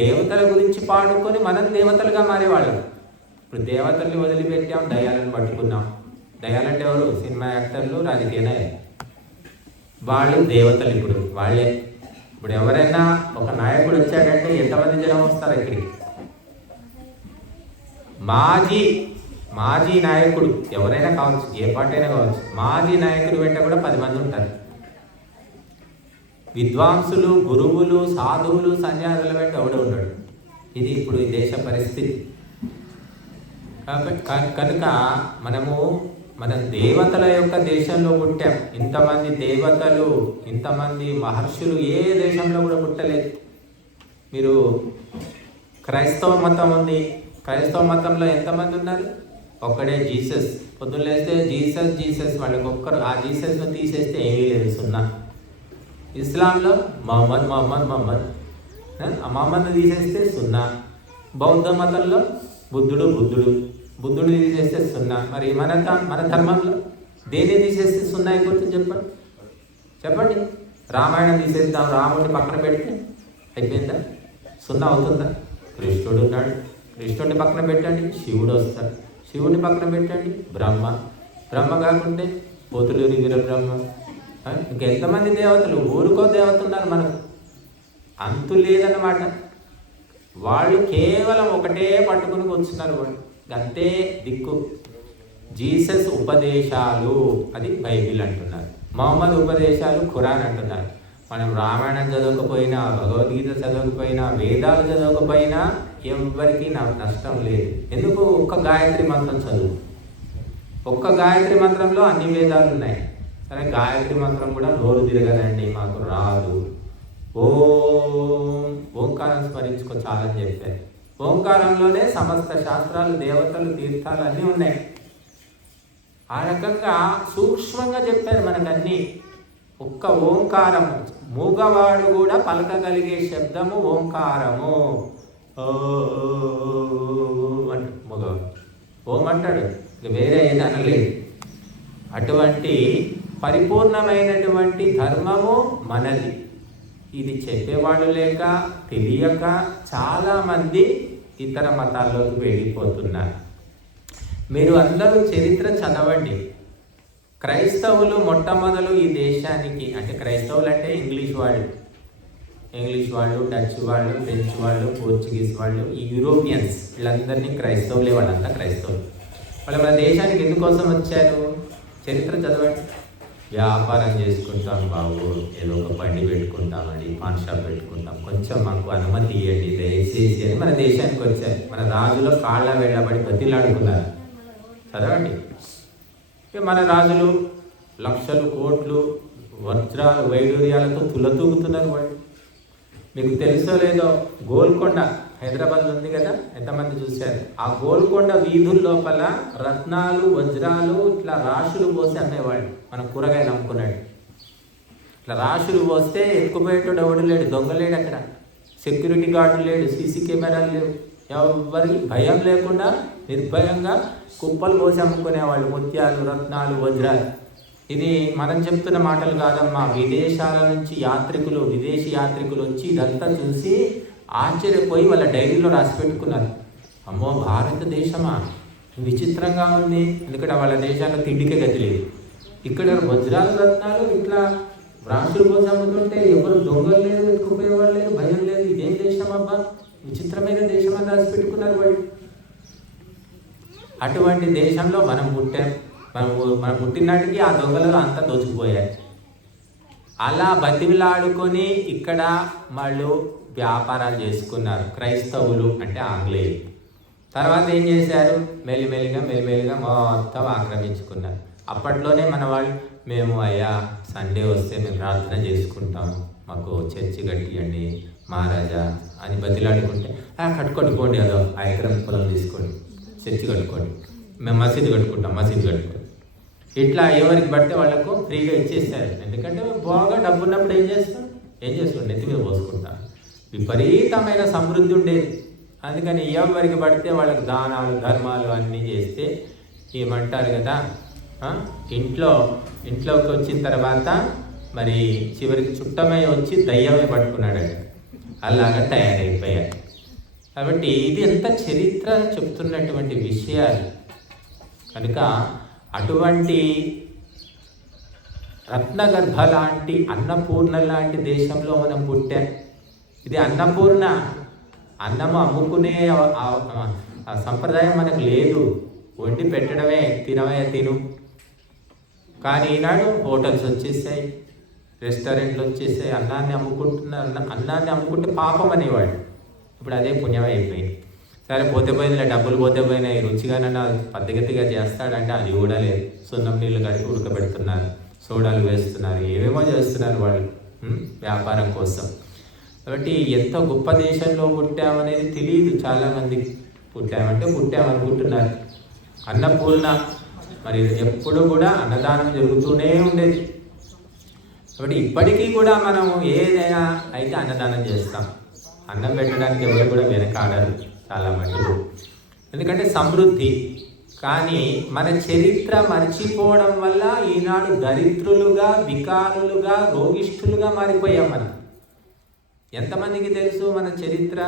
దేవతల గురించి పాడుకొని మనం దేవతలుగా మారేవాళ్ళం. ఇప్పుడు దేవతల్ని వదిలిపెట్టాం, దయాలను పట్టుకున్నాం. దయాలంటే ఎవరు? సినిమా యాక్టర్లు, రాజకీయ నాయకులు. వాళ్ళు దేవతలు. ఇప్పుడు వాళ్ళే. ఇప్పుడు ఎవరైనా ఒక నాయకుడు వచ్చాడంటే ఎంతమంది జనం వస్తారు ఇక్కడికి? మాజీ నాయకుడు ఎవరైనా కావచ్చు, ఏ పార్టీ అయినా కావచ్చు, మాజీ నాయకుడు వెంట కూడా 10 మంది ఉంటారు. విద్వాంసులు, గురువులు, సాధువులు, సన్యాసుల వెంట ఎవడో ఉన్నాడు. ఇది ఇప్పుడు ఈ దేశ పరిస్థితి. కనుక మనం దేవతల యొక్క దేశంలో పుట్టాం. ఇంతమంది దేవతలు, ఇంతమంది మహర్షులు ఏ దేశంలో కూడా పుట్టలేదు. మీరు క్రైస్తవ మతం ఉంది, క్రైస్తవ మతంలో ఎంతమంది ఉన్నారు? ఒక్కడే జీసస్. పొద్దున్న లేస్తే జీసస్ వాళ్ళకి ఒక్కరు. ఆ జీసస్ను తీసేస్తే ఏమీ లేదు, సున్నా. ఇస్లాంలో మహమ్మద్. ఆ మహమ్మద్ని తీసేస్తే సున్నా. బౌద్ధ మతంలో బుద్ధుడు తీసేస్తే సున్నా. మరి మన ధర్మంలో దేన్ని తీసేస్తే సున్నా అయిపోతుంది? చెప్పండి. రామాయణం తీసేద్దాం, రాముడిని పక్కన పెడితే అయిపోయిందా? సున్నా అవుతుందా? కృష్ణుడు ఉన్నాడు, కృష్ణుడిని పక్కన పెట్టండి, శివుడు వస్తాడు. శివుడిని పక్కన పెట్టండి, బ్రహ్మ కాకుంటే పోతులూరి వీర బ్రహ్మ. ఇంకెంతమంది దేవతలు? ఊరుకో దేవత ఉన్నారు మనకు, అంతు లేదన్నమాట. వాళ్ళు కేవలం ఒకటే పట్టుకుని కూర్చున్నారు. వాళ్ళు అంతే దిక్కు. జీసస్ ఉపదేశాలు అది బైబిల్ అంటున్నారు, మహమ్మద్ ఉపదేశాలు ఖురాన్ అంటున్నారు. మనం రామాయణం చదవకపోయినా, భగవద్గీత చదవకపోయినా, వేదాలు చదవకపోయినా ఎవరికి నష్టం లేదు. ఎందుకు? ఒక్క గాయత్రి మంత్రం చదువు. ఒక్క గాయత్రి మంత్రంలో అన్ని వేదాలు ఉన్నాయి. సరే, గాయత్రి మంత్రం కూడా నోరు తిరగదండి, మాకు రాదు. ఓంకారం స్మరించుకో చాలని చెప్పారు. ఓంకారంలోనే సమస్త శాస్త్రాలు, దేవతలు, తీర్థాలు అన్నీ ఉన్నాయి. ఆ రకంగా సూక్ష్మంగా చెప్పారు మనకన్నీ. ఒక్క ఓంకారము, మూగవాడు కూడా పలకగలిగే శబ్దము ఓంకారము. అంట మగవాడు ఓం అంటాడు, ఇక వేరే ఏదైనా లేదు. అటువంటి పరిపూర్ణమైనటువంటి ధర్మము మనది. ఇది చెప్పేవాళ్ళు లేక, తెలియక చాలామంది ఇతర మతాల్లోకి వెళ్ళిపోతున్నారు. మీరు అందరూ చరిత్ర చదవండి. క్రైస్తవులు మొట్టమొదలు ఈ దేశానికి, అంటే క్రైస్తవులు అంటే ఇంగ్లీష్ వాళ్ళు, డచ్ వాళ్ళు, ఫ్రెంచ్ వాళ్ళు, పోర్చుగీస్ వాళ్ళు, ఈ యూరోపియన్స్, వీళ్ళందరినీ క్రైస్తవులే. వాళ్ళంతా క్రైస్తవులు. వాళ్ళు మన దేశానికి ఎందుకోసం వచ్చారు? చరిత్ర చదవండి. వ్యాపారం చేసుకుంటాం బాబు, ఏదో ఒక బండి పెట్టుకుంటామండి, పాన్ షాప్ పెట్టుకుంటాం, కొంచెం మాకు అనుమతి ఇవ్వండి దయచేసి అని మన దేశానికి వచ్చారు. మన రాజులో కాళ్ళ వెళ్ళబడి బతిలాడుకున్నారు. చదవండి. మన రాజులు లక్షలు, కోట్లు, వజ్రాలు, వైడూర్యాలతో తులతూగుతున్నారు. వాళ్ళు మీకు తెలుసో లేదో, గోల్కొండ హైదరాబాద్లో ఉంది కదా, ఎంతమంది చూశారు? ఆ గోల్కొండ వీధుల లోపల రత్నాలు, వజ్రాలు ఇట్లా రాశులు పోసి అమ్మేవాళ్ళు. మనం కూరగాయలు అమ్ముకున్నాడు, ఇట్లా రాశులు పోస్తే ఎత్తుకుపోయేటోడు ఎవడు లేడు, దొంగ లేడు, అక్కడ సెక్యూరిటీ గార్డు లేడు, సీసీ కెమెరాలు లేవు, ఎవరికి భయం లేకుండా నిర్భయంగా కుప్పలు పోసి అమ్ముకునేవాళ్ళు ముత్యాలు, రత్నాలు, వజ్రాలు. ఇది మనం చెప్తున్న మాటలు కాదమ్మా. విదేశాల నుంచి విదేశీ యాత్రికులు వచ్చి ఇదంతా చూసి ఆశ్చర్యపోయి వాళ్ళ డైరీలో రాసి పెట్టుకున్నారు. అమ్మో, భారతదేశమా విచిత్రంగా ఉంది. ఎందుకంటే వాళ్ళ దేశాల్లో తిండికే గతి లేదు. ఇక్కడ వజ్రాలు, రత్నాలు ఇట్లా రాసులు పోసి అమ్ముతుంటే ఎవరు దొంగలు లేదు, ఎత్తుకుపోయేవాళ్ళు లేదు, భయం లేదు. ఇదేం దేశం అబ్బా, విచిత్రమైన దేశం అని రాసి పెట్టుకున్నారు వాళ్ళు. అటువంటి దేశంలో మనం పుట్టాం. మనం పుట్టినాటికి ఆ దొంగలు అంతా దోచుకుపోయాయి. అలా బతిమిలాడుకొని ఇక్కడ వాళ్ళు వ్యాపారాలు చేసుకున్నారు. క్రైస్తవులు అంటే ఆంగ్లేయులు. తర్వాత ఏం చేశారు? మెల్లిమెల్లిగా మొత్తం ఆక్రమించుకున్నారు. అప్పట్లోనే మన వాళ్ళు, మేము అయ్యా సండే వస్తే మేము ప్రార్థన చేసుకుంటాం, మాకు చర్చి కట్టియండి మహారాజా అని బతిలాడుకుంటే, కట్టుకోండి, అదో 5 ఎకరం పొలం తీసుకోండి, చర్చి కట్టుకోండి, మేము మసీదు కట్టుకోండి. ఇట్లా ఎవరికి పడితే వాళ్ళకు ఫ్రీగా ఇచ్చేస్తారు. ఎందుకంటే బాగా డబ్బు ఉన్నప్పుడు ఏం చేస్తాం, నెత్తి మీద పోసుకుంటాం. విపరీతమైన సమృద్ధి ఉండేది. అందుకని ఎవరికి పడితే వాళ్ళకి దానాలు, ధర్మాలు అన్నీ చేస్తే ఏమంటారు కదా, ఇంట్లోకి వచ్చిన తర్వాత మరి చివరికి చుట్టమే వచ్చి దయ్యమే పట్టుకున్నాడట. అలాగా తయారైపోయాడు. కాబట్టి ఇది ఎంత చరిత్ర చెప్తున్నటువంటి విషయాలు. కనుక అటువంటి రత్నగర్భ లాంటి, అన్నపూర్ణ లాంటి దేశంలో మనం పుట్టాం. ఇది అన్నపూర్ణ. అన్నము అమ్ముకునే సంప్రదాయం మనకు లేదు. వండి పెట్టడమే, తిను. కానీ ఈనాడు హోటల్స్ వచ్చేసాయి, రెస్టారెంట్లు వచ్చేసాయి. అన్నాన్ని అమ్ముకుంటే పాపం అనేవాడు. ఇప్పుడు అదే పుణ్యం అయిపోయింది. సరే, పోయినాయి, డబ్బులు పోయినాయి, రుచిగానన్నా పద్ధతిగా చేస్తాడంటే అది కూడా లేదు. సున్నం నీళ్ళు కలిపి ఉడకబెడుతున్నారు, సోడాలు వేస్తున్నారు, ఏమేమో చేస్తున్నారు వాళ్ళు వ్యాపారం కోసం. కాబట్టి ఎంతో గొప్ప దేశంలో పుట్టామనేది తెలియదు చాలామందికి. పుట్టామనుకుంటున్నారు. అన్నపూర్ణ మరి ఎప్పుడు కూడా అన్నదానం జరుగుతూనే ఉండేది. కాబట్టి ఇప్పటికీ కూడా మనం ఏదైనా అయితే అన్నదానం చేస్తాం. అన్నం పెట్టడానికి ఎవరు కూడా వెనకాడరు చాలా మటుకు. ఎందుకంటే సమృద్ధి. కానీ మన చరిత్ర మర్చిపోవడం వల్ల ఈనాడు దరిద్రులుగా, వికారులుగా, రోగిష్ఠులుగా మారిపోయాం మనం. ఎంతమందికి తెలుసు మన చరిత్ర?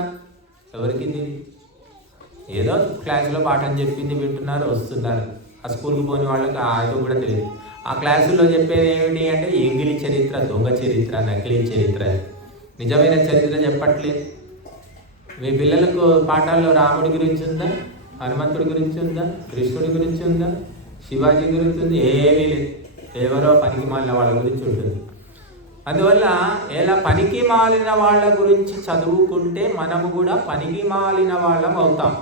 ఎవరికి తెలియదు. ఏదో క్లాసులో పాఠం చెప్పింది వింటున్నారు, వస్తున్నారు. ఆ స్కూల్కి పోని వాళ్ళకి అది కూడా తెలియదు. ఆ క్లాసుల్లో చెప్పేది ఏమిటి అంటే ఎంగిలి చరిత్ర, దొంగ చరిత్ర, నకిలీ చరిత్ర. నిజమైన చరిత్ర చెప్పట్లేదు. మీ పిల్లలకు పాఠాల్లో రాముడి గురించి ఉందా, హనుమంతుడి గురించి ఉందా, కృష్ణుడి గురించి ఉందా, శివాజీ గురించి ఉంది? ఏమీ లేదు. ఎవరో పనికి మాలిన వాళ్ళ గురించి ఉంటుంది. అందువల్ల ఎలా పనికి మాలిన వాళ్ళ గురించి చదువుకుంటే మనము కూడా పనికి మాలిన వాళ్ళం అవుతాం.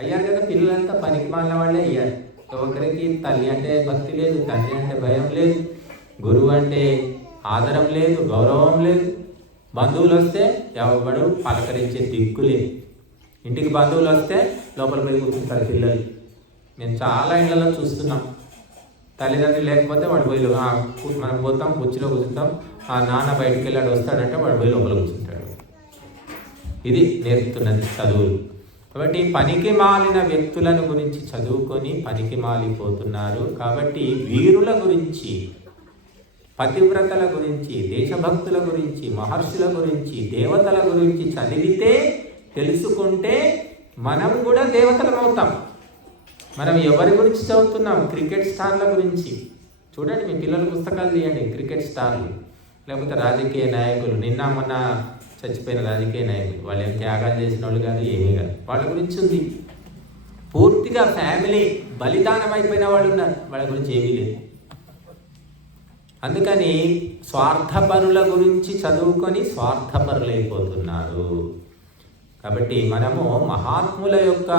అయ్యారు కదా, పిల్లలంతా పనికి మాలిన వాళ్ళే అయ్యారు. ఒకరికి తల్లి అంటే భక్తి లేదు, తండ్రి అంటే భయం లేదు, గురువు అంటే ఆదరం లేదు, గౌరవం లేదు. బంధువులు వస్తే ఎవరు పలకరించే దిక్కు లేదు. ఇంటికి బంధువులు వస్తే లోపల పోయి కూర్చుంటారు పిల్లలు. మేము చాలా ఇళ్లలో చూస్తున్నాం. తల్లిదండ్రులు లేకపోతే వాడు పోయి మనం పోతాం, కుర్చీలో కూర్చుంటాం. ఆ నాన్న బయటికి వెళ్ళాడు, వస్తాడంటే వాడు పోయి లోపల కూర్చుంటాడు. ఇది నేర్పుతున్నది చదువులు. కాబట్టి పనికి మాలిన వ్యక్తులను గురించి చదువుకొని పనికి మాలిపోతున్నారు. కాబట్టి వీరుల గురించి, పతివ్రతల గురించి, దేశభక్తుల గురించి, మహర్షుల గురించి, దేవతల గురించి చదివితే, తెలుసుకుంటే మనం కూడా దేవతలం అవుతాం. మనం ఎవరి గురించి చదువుతున్నాం? క్రికెట్ స్టార్ల గురించి. చూడండి, మీ పిల్లల పుస్తకాలు తీయండి. క్రికెట్ స్టార్లు, లేకపోతే రాజకీయ నాయకులు, నిన్న మొన్న చచ్చిపోయిన రాజకీయ నాయకులు. వాళ్ళు ఏం త్యాగాలు చేసిన వాళ్ళు కాదు, ఏమీ కాదు. వాళ్ళ గురించి ఉంది. పూర్తిగా ఫ్యామిలీ బలిదానం అయిపోయిన వాళ్ళు ఉన్నారు, వాళ్ళ గురించి ఏమీ లేదు. అందుకని స్వార్థపరుల గురించి చదువుకొని స్వార్థపరులైపోతున్నారు. కాబట్టి మనము మహాత్ముల యొక్క,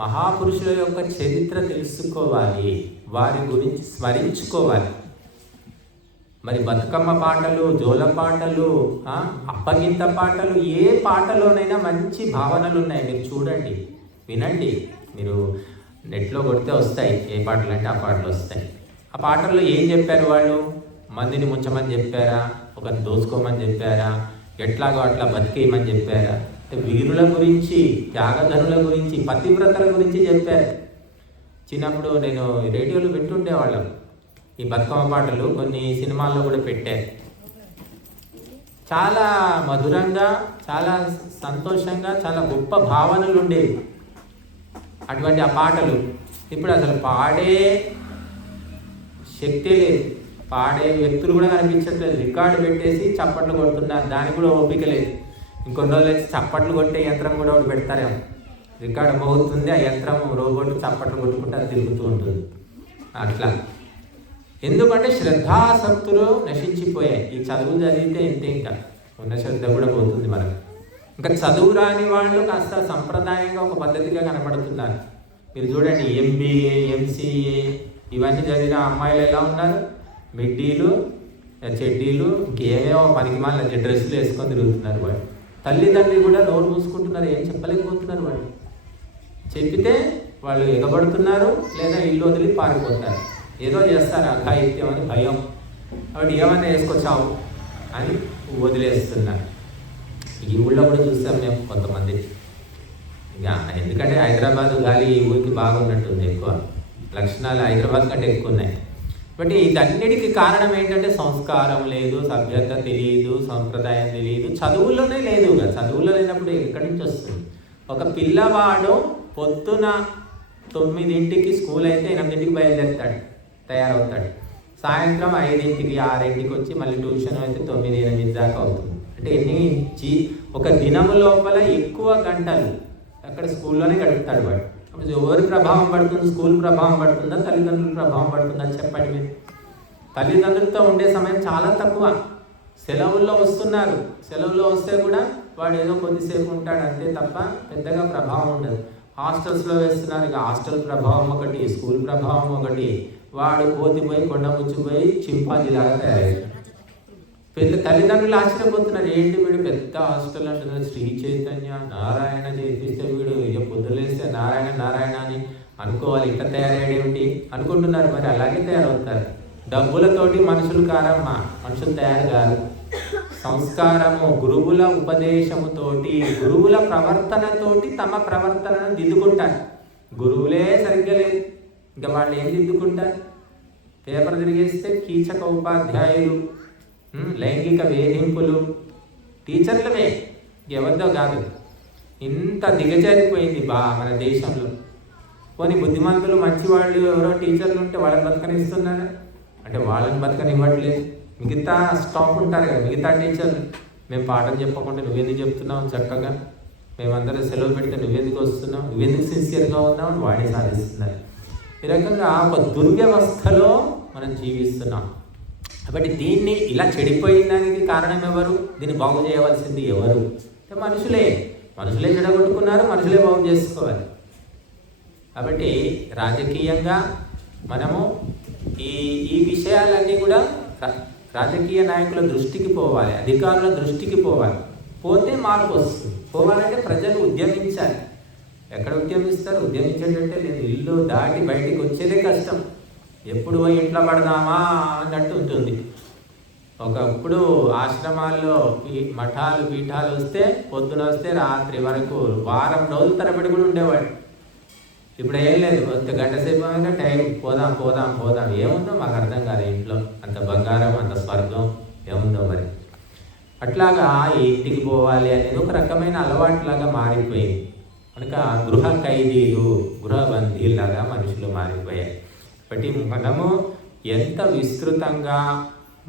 మహాపురుషుల యొక్క చరిత్ర తెలుసుకోవాలి, వారి గురించి స్మరించుకోవాలి. మరి బతుకమ్మ పాటలు, జోల పాటలు, అప్పగింత పాటలు, ఏ పాటలోనైనా మంచి భావనలు ఉన్నాయి. మీరు చూడండి, వినండి. మీరు నెట్లో కొడితే వస్తాయి ఏ పాటలు అంటే ఆ పాటలు వస్తాయి. ఆ పాటల్లో ఏం చెప్పారు వాళ్ళు? మందిని ముంచమని చెప్పారా? ఒకరిని దోసుకోమని చెప్పారా? ఎట్లాగో అట్లా బతికేయమని చెప్పారా? వీరుల గురించి, త్యాగధనుల గురించి, పతివ్రతల గురించి చెప్పారు. చిన్నప్పుడు నేను రేడియోలో వింటుండేవాళ్ళం ఈ బతుకమ్మ పాటలు. కొన్ని సినిమాల్లో కూడా పెట్టారు. చాలా మధురంగా, చాలా సంతోషంగా, చాలా గొప్ప భావనలు ఉండేవి అటువంటి ఆ పాటలు. ఇప్పుడు అసలు పాడే శక్తి లేదు, పాడే వ్యక్తులు కూడా కనిపించట్లేదు. రికార్డు పెట్టేసి చప్పట్లు కొడుతున్నారు, దానికి కూడా ఓపిక లేదు. ఇంకొన్ని రోజులు వచ్చి చప్పట్లు కొట్టే యంత్రం కూడా ఒకటి పెడతారేమో. రికార్డు మోగుతుంది, ఆ యంత్రం రోబోట్ చప్పట్లు కొట్టుకుంటే అది తిరుగుతూ ఉంటుంది. అట్లా ఎందుకంటే శ్రద్ధాసక్తులు నశించిపోయాయి. ఈ చదువు చదివితే ఇంతే, ఇంకా ఉన్న శ్రద్ధ కూడా పోతుంది మనకు. ఇంకా చదువు రాని వాళ్ళు కాస్త సంప్రదాయంగా ఒక పద్ధతిగా కనబడుతున్నారు. మీరు చూడండి, MBA, MCA ఇవన్నీ చదివిన అమ్మాయిలు ఎలా ఉన్నారు? మిడ్డీలు, చెడ్డీలు, ఇంకేమేమో పనికి మాలిన డ్రెస్సులు వేసుకొని తిరుగుతున్నారు. వాళ్ళు తల్లిదండ్రులు కూడా నోరు మూసుకుంటున్నారు, ఏం చెప్పలేకపోతున్నారు. వాళ్ళు చెప్పితే వాళ్ళు ఎగబడుతున్నారు, లేదా ఇల్లు వదిలి పారిపోతారు. ఏదో చేస్తారు, అఘాయిత్యం అని భయం. కాబట్టి ఏమన్నా వేసుకొచ్చావు అని వదిలేస్తున్నారు. ఈ ఊళ్ళో కూడా చూస్తాం మేము కొంతమంది. ఇక ఎందుకంటే హైదరాబాద్ గాలి ఈ ఊరికి బాగున్నట్టుంది, ఎక్కువ లక్షణాలు హైదరాబాద్ కంటే ఎక్కువ ఉన్నాయి. బట్ ఇదన్నిటికీ కారణం ఏంటంటే సంస్కారం లేదు, సభ్యత తెలియదు, సంప్రదాయం తెలియదు, చదువుల్లోనే లేదు. చదువులో లేనప్పుడు ఎక్కడి నుంచి వస్తుంది? ఒక పిల్లవాడు పొద్దున 9ంటికి స్కూల్ అయితే 8ంటికి బయలుదేరుతాడు, తయారవుతాడు. సాయంత్రం 5ంటికి 6ంటికి వచ్చి మళ్ళీ ట్యూషన్ అయితే 9, 8 దాకా అవుతుంది. అంటే ఒక దినము లోపల ఎక్కువ గంటలు అక్కడ స్కూల్లోనే గడుపుతాడు వాడు. అప్పుడు ఎవరి ప్రభావం పడుతుంది? స్కూల్ ప్రభావం పడుతుందా, తల్లిదండ్రుల ప్రభావం పడుతుందా? చెప్పండి మీరు. తల్లిదండ్రులతో ఉండే సమయం చాలా తక్కువ. సెలవుల్లో వస్తున్నారు, సెలవుల్లో వస్తే కూడా వాడు ఏదో కొద్దిసేపు ఉంటాడు అంతే తప్ప పెద్దగా ప్రభావం ఉండదు. హాస్టల్స్లో వేస్తున్నారు, ఇక హాస్టల్ ప్రభావం ఒకటి, స్కూల్ ప్రభావం ఒకటి. వాడు కోతిపోయి కొండ ముచ్చిపోయి చింపాంజీలాగా తయారయ్యాడు. తల్లిదండ్రులు ఆశ్చర్యపోతున్నారు, ఏంటి వీడు పెద్ద హాస్టల్ అంటున్నారు, శ్రీ చైతన్య నారాయణ చేపిస్తే వీడు ఇక పొద్దులేస్తే నారాయణ నారాయణ అని అనుకోవాలి, ఇట్లా తయారయ్యేటి అనుకుంటున్నారు. మరి అలాగే తయారవుతారు. డబ్బులతోటి మనుషులు కారమ్మా, మనుషులు తయారు కాదు. సంస్కారము, గురువుల ఉపదేశముతోటి, గురువుల ప్రవర్తనతోటి తమ ప్రవర్తనను దిద్దుకుంటారు. గురువులే సరిగ్గా లేదు, ఇంకా వాళ్ళు ఏం దిద్దుకుంటారు? పేపర్ తిరిగేస్తే కీచక ఉపాధ్యాయులు, లైంగిక వేధింపులు, టీచర్లమే, ఎవరిదో కాదు. ఇంత దిగజారిపోయింది మన దేశంలో. కొన్ని బుద్ధిమంతులు మంచివాళ్ళు ఎవరో టీచర్లు ఉంటే వాళ్ళని బతకనిస్తున్నారు అంటే వాళ్ళని బతకనివ్వట్లేదు. మిగతా స్టాఫ్ ఉంటారు కదా, మిగతా టీచర్లు, మేము పాఠం చెప్పకుండా నువ్వెందుకు చెప్తున్నావు, చక్కగా మేమందరం సెలవు పెడితే నువ్వెందుకు వస్తున్నావు, నువ్వెందుకు సిన్సియర్గా ఉన్నావు అని వాడే సాధిస్తున్నారు. ఈ రకంగా ఒక దుర్వ్యవస్థలో మనం జీవిస్తున్నాం. కాబట్టి దీన్ని ఇలా చెడిపోయిన దానికి కారణం ఎవరు? దీన్ని బాగు చేయవలసింది ఎవరు? అంటే మనుషులే చెడగొట్టుకున్నారు, మనుషులే బాగు చేసుకోవాలి. కాబట్టి రాజకీయంగా మనము ఈ విషయాలన్నీ కూడా రాజకీయ నాయకుల దృష్టికి పోవాలి, అధికారుల దృష్టికి పోవాలి. పోతే మార్పు వస్తుంది. పోవాలంటే ప్రజలు ఉద్యమించాలి. ఎక్కడ ఉద్యమిస్తారు? ఉద్యమించేటంటే లేదు, ఇల్లు దాటి బయటికి వచ్చేదే కష్టం. ఎప్పుడు పోయి ఇంట్లో పడదామా అన్నట్టు ఉంటుంది. ఒకప్పుడు ఆశ్రమాల్లో మఠాలు పీఠాలు వస్తే పొద్దున వస్తే రాత్రి వరకు వారం రోజుల తరబడి కూడా ఉండేవాడు. ఇప్పుడు ఏం లేదు, గంట సేపు అయినా టైం పోదాం పోదాం పోదాం. ఏముందో మాకు అర్థం కాదు. ఇంట్లో అంత బంగారం, అంత స్వర్గం ఏముందో మరి. అట్లాగా ఇంటికి పోవాలి అనేది ఒక రకమైన అలవాటులాగా మారిపోయింది. కనుక గృహ ఖైదీలు, గృహబందీలాగా మనుషులు మారిపోయాయి. కాబట్టి మనము ఎంత విస్తృతంగా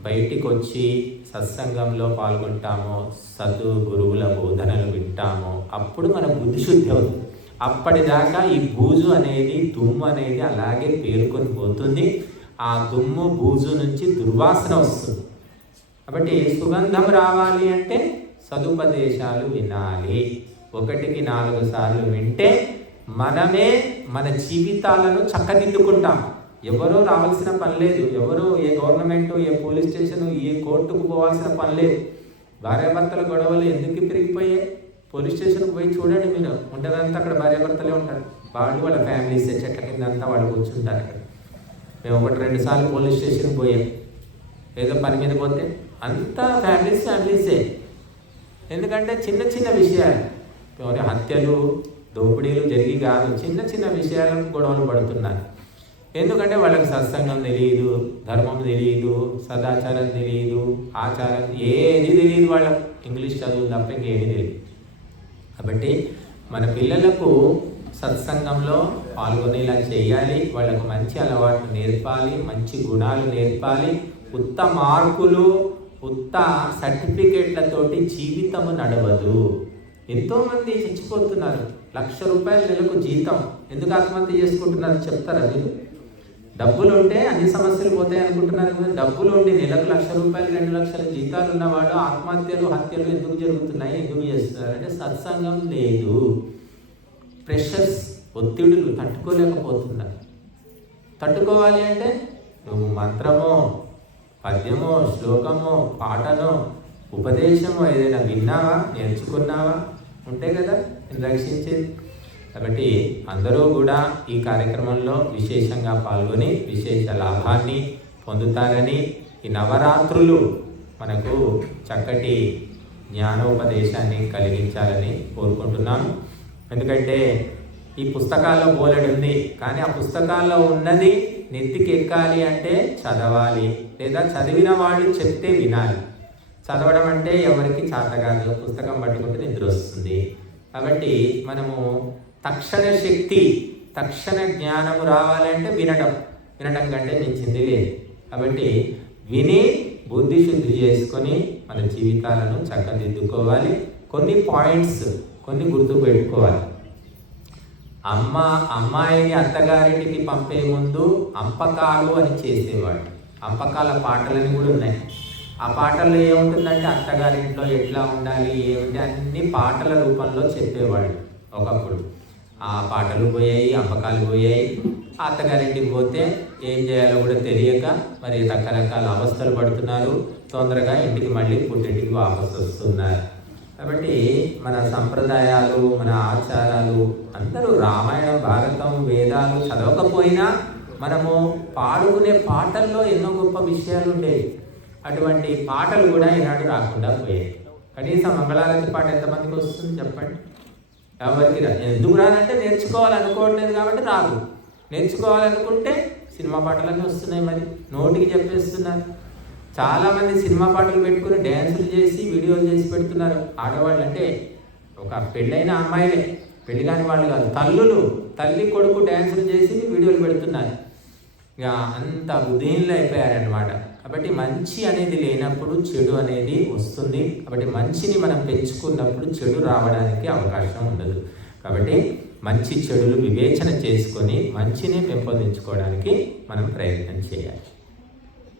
బయటికి వచ్చి సత్సంగంలో పాల్గొంటామో, గురువుల బోధనలు వింటామో అప్పుడు మన బుద్ధిశుద్ధి అవుతుంది. అప్పటిదాకా ఈ బూజు అనేది, దుమ్ము అనేది అలాగే పేరుకొని పోతుంది. ఆ దుమ్ము బూజు నుంచి దుర్వాసన వస్తుంది. కాబట్టి సుగంధం రావాలి అంటే సదుపదేశాలు వినాలి. 1కి 4 సార్లు వింటే మనమే మన జీవితాలను చక్కదిద్దుకుంటాం. ఎవరో రావాల్సిన పని లేదు, ఎవరో ఏ గవర్నమెంట్, ఏ పోలీస్ స్టేషన్, ఏ కోర్టుకు పోవాల్సిన పని లేదు. భార్యాభర్తల గొడవలు ఎందుకు పెరిగిపోయాయి? పోలీస్ స్టేషన్కి పోయి చూడండి, మీరు ఉంటుందంతా అక్కడ భార్యాభర్తలే ఉంటారు. వాళ్ళ ఫ్యామిలీస్ చెట్ల కింద అంతా వాళ్ళు కూర్చుంటారు అక్కడ. మేము 1-2 సార్లు పోలీస్ స్టేషన్కి పోయాం, ఏదో పని మీద పోతే అంతా ఫ్యామిలీసే. ఎందుకంటే చిన్న చిన్న విషయాలు, హత్యలు దోపిడీలు జరిగి కాదు, చిన్న చిన్న విషయాలకు గొడవలు పడుతున్నారు. ఎందుకంటే వాళ్ళకి సత్సంగం తెలియదు, ధర్మం తెలియదు, సదాచారం తెలియదు, ఆచారం ఏది తెలియదు వాళ్ళకు. ఇంగ్లీష్ చదువు తప్ప ఇంకేమీ తెలియదు. కాబట్టి మన పిల్లలకు సత్సంగంలో పాల్గొనేలా చేయాలి, వాళ్ళకు మంచి అలవాట్లు నేర్పాలి, మంచి గుణాలు నేర్పాలి. ఉత్త మార్కులు, ఉత్త సర్టిఫికేట్లతోటి జీవితము నడవదు. ఎంతోమంది చచ్చిపోతున్నారు. 1,00,000 రూపాయలు నెలకు జీతం ఎందుకు ఆత్మహత్య చేసుకుంటున్నారు చెప్తారా మీరు? డబ్బులు ఉంటే అన్ని సమస్యలు పోతాయి అనుకుంటున్నారు కదా. డబ్బులు ఉండి నెలకు 1,00,000 రూపాయలు 2 లక్షల జీతాలు ఉన్నవాడు ఆత్మహత్యలు, హత్యలు ఎందుకు జరుగుతున్నాయి, ఎందుకు చేస్తున్నారు అంటే సత్సంగం లేదు. ప్రెషర్స్, ఒత్తిడులు తట్టుకోలేకపోతున్నారు. తట్టుకోవాలి అంటే నువ్వు మంత్రమో, పద్యమో, శ్లోకమో, పాటనో, ఉపదేశమో ఏదైనా విన్నావా, నేర్చుకున్నావా ఉంటే కదా నేను రక్షించేది. కాబట్టి అందరూ కూడా ఈ కార్యక్రమంలో విశేషంగా పాల్గొని విశేష లాభాన్ని పొందుతారని, ఈ నవరాత్రులు మనకు చక్కటి జ్ఞానోపదేశాన్ని కలిగించాలని కోరుకుంటున్నాను. ఎందుకంటే ఈ పుస్తకాల్లో బోలెడు ఉంది, కానీ ఆ పుస్తకాల్లో ఉన్నది నెత్తికి ఎక్కాలి అంటే చదవాలి, లేదా చదివిన వాళ్ళు చెప్తే వినాలి. చదవడం అంటే ఎవరికి చేత కాదు, పుస్తకం పట్టుకుంటే నిద్ర వస్తుంది. కాబట్టి మనము తక్షణ శక్తి, తక్షణ జ్ఞానము రావాలంటే వినడం కంటే మించింది లేదు. కాబట్టి విని బుద్ధి శుద్ధి చేసుకొని మన జీవితాలను చక్కదిద్దుకోవాలి. కొన్ని పాయింట్స్ గుర్తు పెట్టుకోవాలి. అమ్మాయిని అత్తగారింటికి పంపే ముందు అంపకాలు అని చేసేవాడు. అంపకాల పాటలని కూడా ఉన్నాయి. ఆ పాటల్లో ఏముంటుందంటే అత్తగారింట్లో ఎట్లా ఉండాలి, ఏమిటి అన్ని పాటల రూపంలో చెప్పేవాళ్ళు ఒకప్పుడు. ఆ పాటలు పోయాయి, అంపకాలు పోయాయి. అత్తగారింటికి పోతే ఏం చేయాలో కూడా తెలియక మరి రకరకాల అవస్థలు పడుతున్నారు. తొందరగా ఇంటికి మళ్ళీ పుట్టింటికి వాపసు వస్తున్నారు. కాబట్టి మన సంప్రదాయాలు, మన ఆచారాలు అందరూ రామాయణం, భారతం, వేదాలు చదవకపోయినా మనము పాడుకునే పాటల్లో ఎన్నో గొప్ప విషయాలు ఉండేవి. అటువంటి పాటలు కూడా ఈనాడు రాకుండా పోయాయి. కనీసం మంగళారతి పాట ఎంతమందికి వస్తుంది చెప్పండి? ఎవరికి రాదు. ఎందుకు రాదంటే నేర్చుకోవాలనుకోవట్లేదు కాబట్టి రాదు. నేర్చుకోవాలనుకుంటే సినిమా పాటలన్నీ వస్తున్నాయి, మరి నోటికి చెప్పేస్తున్నారు. చాలామంది సినిమా పాటలు పెట్టుకుని డ్యాన్సులు చేసి వీడియోలు చేసి పెడుతున్నారు. ఆడవాళ్ళు అంటే ఒక పెళ్ళైన అమ్మాయిలే, పెళ్లి కాని వాళ్ళు కాదు, తల్లి కొడుకు డ్యాన్సులు చేసి వీడియోలు పెడుతున్నారు. ఇక అంత బుద్ధిహీనులు అయిపోయారనమాట. కాబట్టి మంచి అనేది లేనప్పుడు చెడు అనేది వస్తుంది. కాబట్టి మంచిని మనం పెంచుకున్నప్పుడు చెడు రావడానికి అవకాశం ఉండదు. కాబట్టి మంచి చెడులు వివేచన చేసుకొని మంచిని పెంపొందించుకోవడానికి మనం ప్రయత్నం చేయాలి.